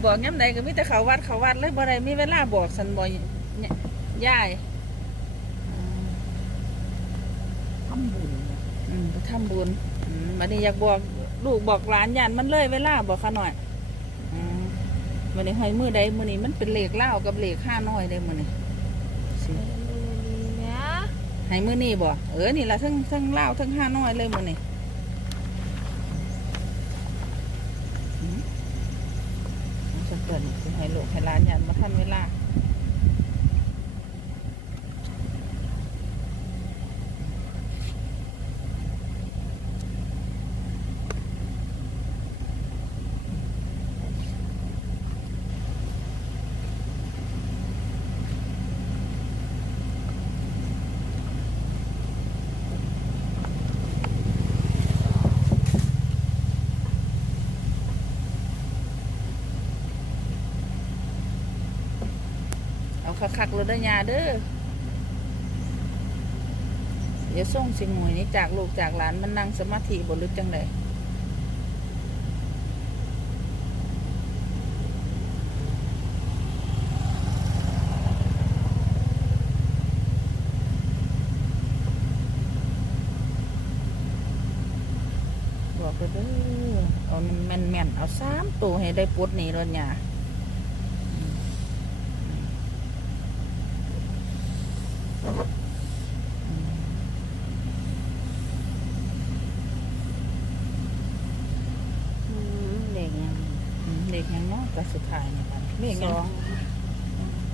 สิบอกย้ำใดก็มีแต่เขาวัดเขาวัดเลยบ่ได้มีเวลาบอกสันบ่ยยายอืมทำบุญอืมไปทำบุญอืมบัดนี้อยากบอกลูกบอกหลานยานมันเลยเวลาบอกเขาหน่อยอืมวันนี้หอยมือใดมือนี้มันเป็นเลขเล่าวกับเลขห้าน้อยได้มือนี้สิดีนะให้มือนี้บ่เออนี่ละทั้งทั้งเล่าวทั้งห้าน้อยเลยมือนี้อืม เอาสักเกินสิให้ลูกให้หลานยันมาทันเวลา คักๆรถได้ยาเด้อเดี๋ยวส่งสิงหวยนี้จากลูกจากหลานมันนั่งสมาธิบนลึกจังเลยบอกไปเด้อเอาแม่นๆเอาสามตัวให้ได้ปุดนี่รถยา อืม เด็กยังอืมเด็กยังเนาะก็สุดท้ายนี่ครับเด็กสยังอง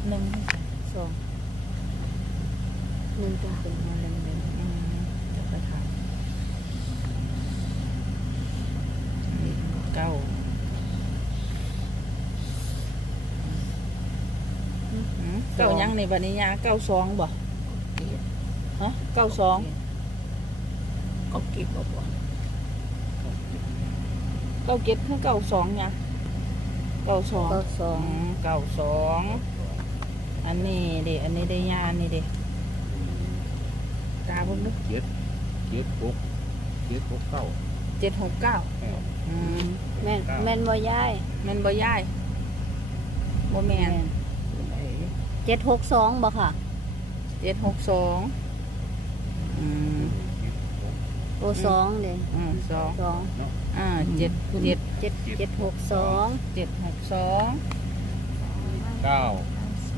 หนึ่งสองหนึ่งจ้ะเป็นมาเล่นเล่นอืมจะไปถามเด็กเก้าอืมเก้ายังในบัดนี้ยาเก้าสองบ่ ฮะเก้าสองก็เก็บเอาไว้เก้าเจ็ดคือเก้าสองเนี่ยเก้าสองก็สองมเก้าสองอันนี้เด็อันนี้ได้ยานี่เด็ตาเบิ่งดูเจ็ดเจ็ดหกเจ็ดหกเก้าเจ็ดหกเก้าเอออืมแม่นแม่นบ่ยายแมันบ่ย่ายบ่แม่นไอ้เจ็ดหกสองบ่ค่ะ เจ็ดหกสองอืมโอสองเด้อืมสองสองอ่าเจ็ดเจ็ดเจ็ดเจ็ดหกสองเจ็ดหกสองเก้า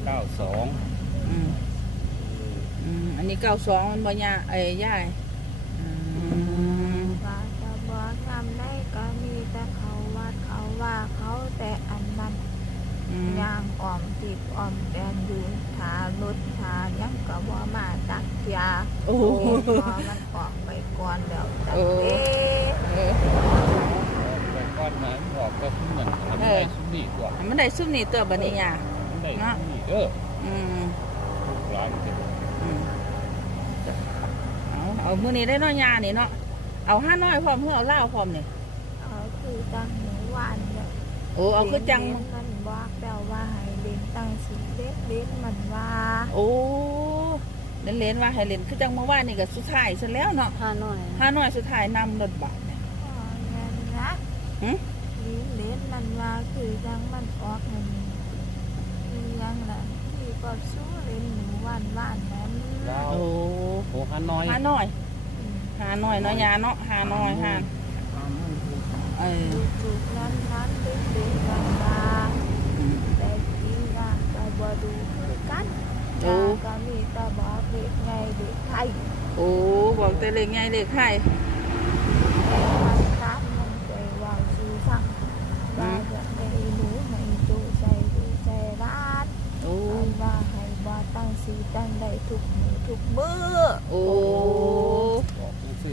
เก้าสองอืมอืมอันนี้เก้าสองมันบ่ย่าเอ้ยย่ายอืมว่าจะบอกทำได้ก็มีแต่เขาว่าเขาว่าเขาแต่อันนั้นอืม ยางอ่อมติดอ่อมแดนอยู่ทารถทายังก็บ่มาตักยาโอ้โอ้โหพอมันออกไปก่อนแล้วตักเออเอ๊ะเออแต่ก้อนนั้นบอกก็เหมือนทำได้สุนีตัวมันได้ซุ่มนี่ตัวบัดนี้ย่ามันได้สุนีเด้ออืมลูกหลานจะอืมเอาเอามื้อนี้ได้เนาะย่านี่เนาะเอาห้าน้อยพร้อมเพื่อเอาเหล้าพร้อมนี่เอาคือจังหนูหวานเนี่ยโอ้เอาคือจังเล่นมัน บอกแล้วว่าให้เล่นตั้งสีเล็กเล่นมันว่าโอ้เล่นเล่นว่าให้เล่นคือจังเมื่อวานนี่ก็สุดท้ายซะแล้วเนาะห้าน้อยห้าน้อยสุดท้ายนำรถบัสเนี่ยอ๋อนั่นนะหึลีเล่นมันว่าคือจังมันออกมันคือยังล่ะที่ก็สู้เล่นหนูหวานหวานนั้นลาวโอ้โอ้ฮานอยห้าน้อยห้าน้อยเนาะยาเนาะห้าน้อยห้าเออถูกนั้นนั้นเล่นเล่นกันว่าแต่จริงอะก็บ่ดูคือกัน โอ้ ก็มีแต่บอกเด็กไงเด็กไทยโอ้บอกแต่เลขไงเลขไข่มันคับมันใจว่าซื้อสั่งว่าจะให้หนูให้ดูใจดูใจร้านโอ้มันว่าให้บ่ตั้งสีตั้งได้ทุกมือทุกมือโอ้บอกจังสิ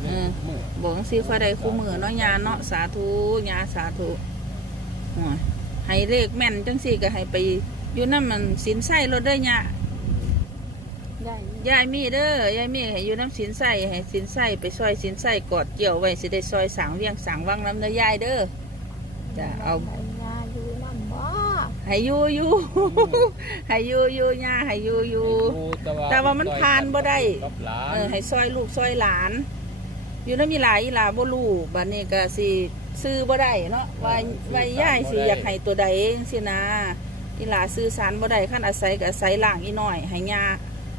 เมื่อบอกจังสิค่อยได้คู่มือเนาะยาเนาะสาธุยาสาธุโอ้ยให้เลขแม่นจังสิก็ให้ไปอยู่นั่นมันสินไส้รถได้อยาได้ ยายมีเด้อยายมีให้อยู่น้ำสินไส้ให้สินไส้ไปซอยสินไส้กอดเกี่ยวไว้สิได้ซอยสางเลี้ยงสางวังน้ำเนื้อยายเด้อจะเอาปัญญาอยู่นำบ่ให้อยู่อยู่ให้อยู่อยู่ยาให้อยู่อยู่แต่ว่ามันผ่านบ่ได้กับหลานเออให้ซอยลูกซอยหลาน อยู่น้ำมีหลายอีหลาบ่รู้บัดนี้ก็สิซื้อบ่ได้เนาะว่าว่าย่ายสิอยากให้ตัวใดจังซี่นะอีหลาซื้อสารบ่ได้คันอาศัยก็อาศัยล่างอีน้อยให้ย่า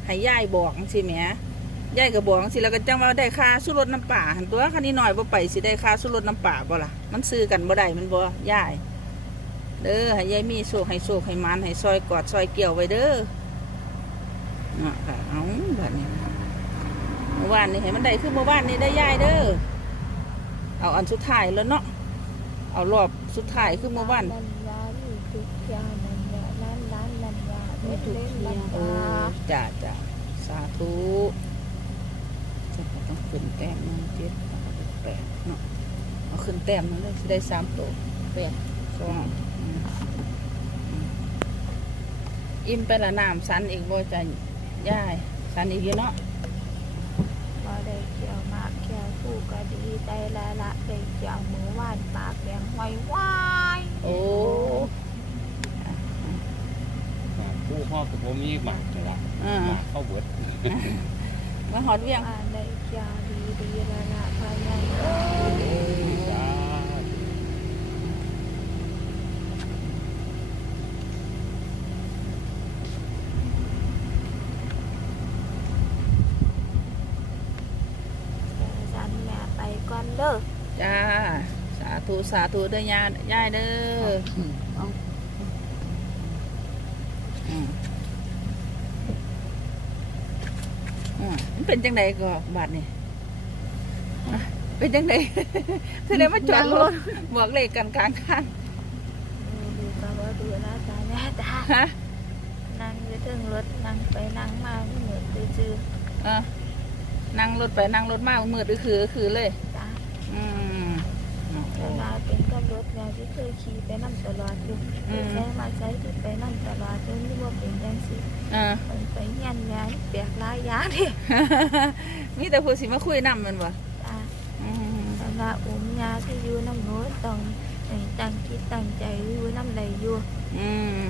ให้ย่ายบอกจังซี่แหมย่ายก็บอกจังซี่แล้วก็จังว่าได้ค่าสุรสน้ำป่าหันตัวคันนี้น้อยบ่ไปสิได้ค่าสุรสน้ำป่าบ่ล่ะมันซื้อกันบ่ได้มันบ่ย่ายเด้อให้ยายมีโชคให้โชคให้มันให้ซอยกอดซอยเกี่ยวไว้เด้อเนาะค่ะเอาแบบนี้เมื่อวานนี่ให้มันได้คือเมื่อวานนี่ได้ยายเด้อเอาอันสุดท้ายแล้วเนาะเอารอบสุดท้ายคือเมื่อวานนันยายทุกอยางนันยาล้านล้าน นันยาเล่นเล่นนันเอยาอจ้าจ้าสาธุจะต้องขึ้นแต้มหนึงเจ็ดแปดเนาะเอาขึ้นแต้มหนึงเลยสิได้สามตัวแปดสองอืมอืมอิ่มไปละน้ำสันอีกบ่จะย่ายสันอีกอยู่เนาะพอได้เกี่ยวมากเกี่ยวผู้ก็ดีใจละละได้เกี่ยวมือว่านปากแดงไววายโอ้ ผู้พ่อ กับผมมีหมากนี่ละอ่า หมากเข้าเบิดมาหอดเวียงว่านได้เกี่ยวดีดีละละภายในเออจ้าสันแม่ไปก่อนเด้อจ้า สาธุ สาธุเด้อยาย่ายเด้อ เอา อืมอื มมันเป็นจังใดก็บาดนี่อะเป็นจังใดคือได้มาจอดรถบอกเลขกันกลางทางดูกับว่าดูนะตาแม่ตาฮะนั่งอยู่ถึงรถนั่งไปนั่งมาไม่เหมือนจือเออนั่งรถไปนั่งรถมามืดก็คือคือเลยๆจ้าอืม เวลาเป็นกับรถไงที่เคยขี่ไปนั่งตลอดอยู่อืม ใช้มาใช้ที่ไปนั่งตลอดจนที่ว่าเป็นยังสิเออ มันไปเงี้ยนงานเปียกหลายอยางเนี่ยมีแต่ผู้สิมาคุยนำแมันบ่จ้าอืมเวลาอุ้มยาที่อยู่น้ำโน้นต้องให้ตั้งคิดตั้งใจอยู่น้ำใดอยู่อืม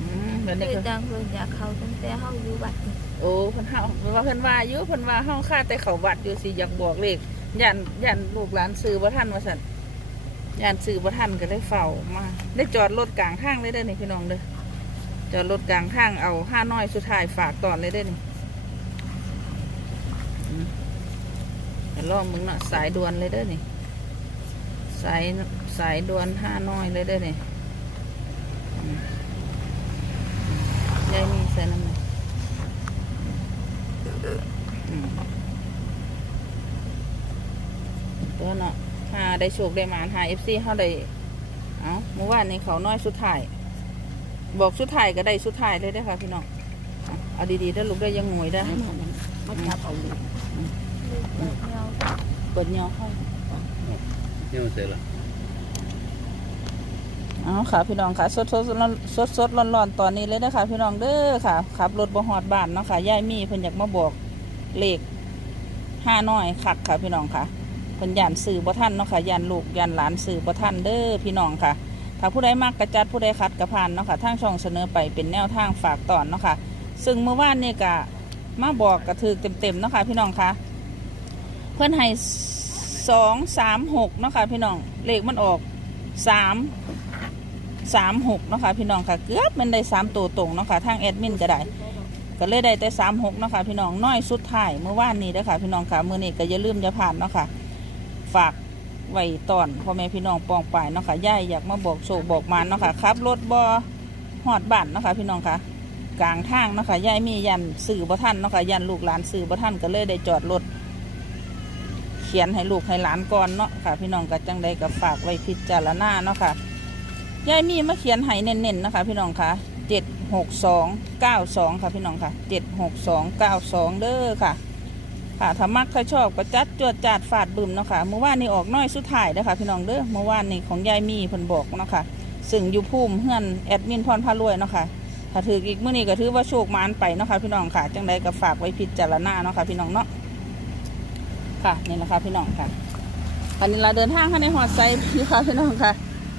อืมเดี๋ยวนี้คือก็จังเพิ่นอยากเข้าตั้งแต่เฮาอยู่วัดนี่โอ้เพิ่นเฮาเพิ่นว่าเพิ่นว่าอยู่เพิ่นว่าเฮาค่าแต่เขาวัดอยู่สิอยากบอกเลข ยันยันลูกหลานซื้อบ่ทันว่าซั่นยันซื้อบ่ทันก็เลยเฝ้ามาได้จอดรถกลางทางเลยเด้นี่พี่น้องเด้อจอดรถกลางทางเอาห้าน้อยสุดท้ายฝากตอนเลยเด้นี่อืมเดี๋ยวรอมึงเนาะสายด่วนเลยเด้อนี่สายสายด่วนห้าน้อยเลยเด้อนี่ยายมีใส่น้ำหนัก อืม ตัวเนาะหาได้โชคได้หมานหาเอฟซีเขาได้เอาเมื่อวานนี้เขาน้อยสุดท้าย บอกสุดท้ายก็ได้สุดท้ายเลยได้อค่ะพี่น้องเอาเอาดีๆได้อลูกได้อยังงวยได้อให้มันมาจับเอาเลยลูกเปิดเงาเปิดเงาให้เนี่ยมันเสร็จละเอาค่ะพี่น้องค่ะสดสดสดสดร้อนร้อนๆตอนนี้เลยนะคะพี่น้องเด้อค่ะขับรถบ่ฮอดบ้านเนาะค่ะย่ายมีเพิ่นอยากมาบอกเลขห้าน้อยคักค่ะพี่น้องค่ะเพิ่นยันสื่อบ่ทันเนาะค่ะยันลูกยันหลานสื่อบ่ทันเด้อพี่น้องค่ะ ถ้าผู้ใดมักกระจัดผู้ใดคัดกระพานเนาะค่ะทางช่องเสนอไปเป็นแนวทางฝากตอนเนาะค่ะ ซึ่งเมื่อวานนี่ก็มาบอกกระถือเต็มๆเนาะค่ะพี่น้องค่ะ เพิ่อนให้สองสามหกเนาะค่ะพี่น้องเลขมันออกสามสามหกเนาะค่ะพี่น้องค่ะเกือบมันได้สามตัวตรงเนาะค่ะทางแอดมินก็ได้ก็เลยได้แต่สามหกเนาะค่ะพี่น้องน้อยสุดท้ายเมื่อวานนี้เด้อค่ะพี่น้องค่ะมือนี้ก็อย่าลืมอย่าผ่านเนาะค่ะ ฝากไว้ตอนพ่อแม่พี่น้องปองป่ายเนาะค่ะย่ายอยากมาบอกโชคบอกมานเนาะค่ะขับรถบอหอดบ้านเนาะค่ะพี่น้องค่ะ กลางทางเนาะค่ะย่ายมียันสื่อบ่ท่านเนาะค่ะยันลูกหลานสื่อบ่ท่านก็เลยได้จอดรถเขียนให้ลูกให้หลานก่อนเนาะค่ะ พี่น้องก็จังใดก็ฝากไว้พิจารณาเนาะค่ะย่ายมีมาเขียนให้เน้นๆเนาะคะพี่น้องค่ะเจ็ดหกสองเก้าสองค่ะพี่น้องค่ะเจ็ดหกสองเก้าสองเด้อค่ะ ค่ะถ้ามักถ้าชอบก็จัดจวดจาดฝาดบึมเนาะค่ะเมื่อวานนี้ออกน้อยสุดท้ายเด้อค่ะพี่น้องเด้อเมื่อวานนี้ของยายมีเพิ่นบอกเนาะค่ะซึ่งอยู่ภูมิเฮือนแอดมินพรพารวยเนาะค่ะถ้าถืออีกมื้อนี้ก็ถือว่าโชคมานไปเนาะค่ะพี่น้องค่ะจังใดก็ฝากไว้พิจารณาเนาะค่ะพี่น้องเนาะค่ะนี่แหละค่ะพี่น้องค่ะอันนี้เราเดินทางข้าในหอดไซอยู่ค่ะพี่น้องค่ะ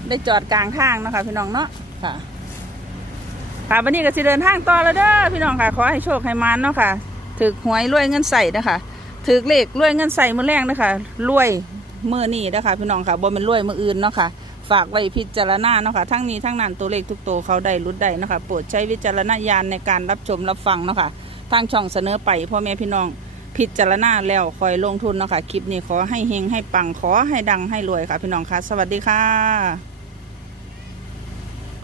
ได้จอดกลางทางเนาะค่ะพี่น้องเนาะค่ะค่ะวันนี้ก็สิเดินทางต่อแล้วเด้อพี่น้องค่ะ ขอให้โชคให้มานเนาะค่ะถือหวยรวยเงินใส่นะคะ ถือเลขรวยเงินใส่มือแรงนะคะรวยมือนี่นะคะพี่น้องค่ะบ่เป็นรวยมืออื่นเนาะค่ะฝากไว้พิจารณาเนาะค่ะทั้งนี้ทั้งนั้นตัวเลขทุกตัวเขาได้รุดได้นะคะโปรดใช้วิจารณญาณในการรับชมรับฟังเนาะค่ะทางช่องเสนอไปพ่อแม่พี่น้องพิจารณาแล้วคอยลงทุนเนาะค่ะคลิปนี้ขอให้เฮงให้ปังขอให้ดังให้รวยค่ะพี่น้องค่ะ สวัสดีค่ะ